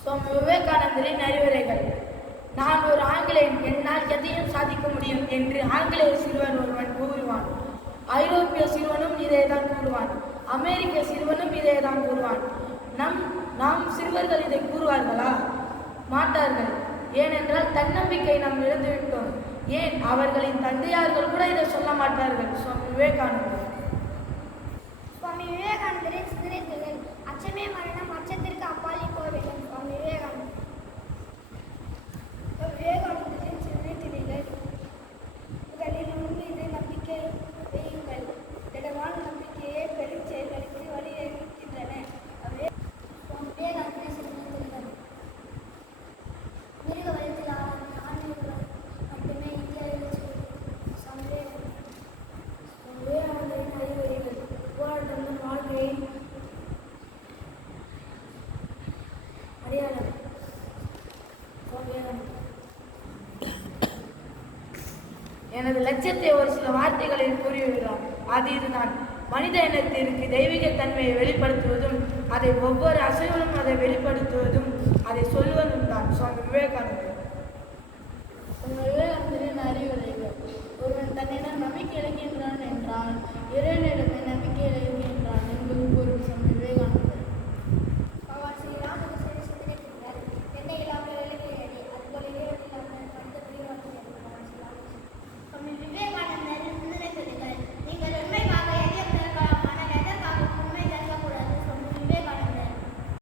சுவாமி விவேகானந்தரின் அறிவுரைகள். நான் ஒரு ஆங்கிலேயன், என்னால் எதையும் சாதிக்க முடியும் என்று ஆங்கிலேய சிறுவன் ஒருவன் கூறுவான். ஐரோப்பிய சிறுவனும் இதைதான் கூறுவான். அமெரிக்க சிறுவனும் இதைதான் கூறுவான். நாம் சிறுவர்கள் இதை கூறுவார்களா? மாட்டார்கள். ஏனென்றால் தன்னம்பிக்கை நாம் இழந்துவிட்டோம். ஏன் அவர்களின் தந்தையார்கள் கூட இதை சொல்ல மாட்டார்கள். சுவாமி விவேகானந்தர். சுவாமி விவேகானந்தரின் சிந்தனைகள். அச்சமே மரணம், அச்சத்திற்கு அப்பால் போக வேண்டும். சுவாமி விவேகானந்தர். விவேகானந்தரின் சிந்தனைகள். உங்களின் மீது நம்பிக்கை வையுங்கள். திடமான நம்பிக்கையே பெரும் செயல்களுக்கு வழியளிக்கின்றன. சுவாமி விவேகானந்தரின் சிந்தனைகள். மிருக வயதில் ஆண்கள் மட்டுமே இந்தியாவில் சுவாமி விவேகானந்தரின் அறிவுரைகள். போராட்டம் வாழ்க்கையை அடையாளம். எனது லட்சியத்தை ஒரு சில வார்த்தைகளில் கூறிவிடுகிறார். அது இதுதான். மனித இனத்திற்கு தெய்வீக தன்மையை வெளிப்படுத்துவதும், அதை ஒவ்வொரு அசைவனும் அதை வெளிப்படுத்துவதும், அதை சொல்வதும் தான். சுவாமி விவேகானந்தர். விவேகானந்தரின் அறிவுரைகள். ஒருவன் தன்னிடம் நம்பிக்கை இழக்கின்றான் என்றால் இறைவனை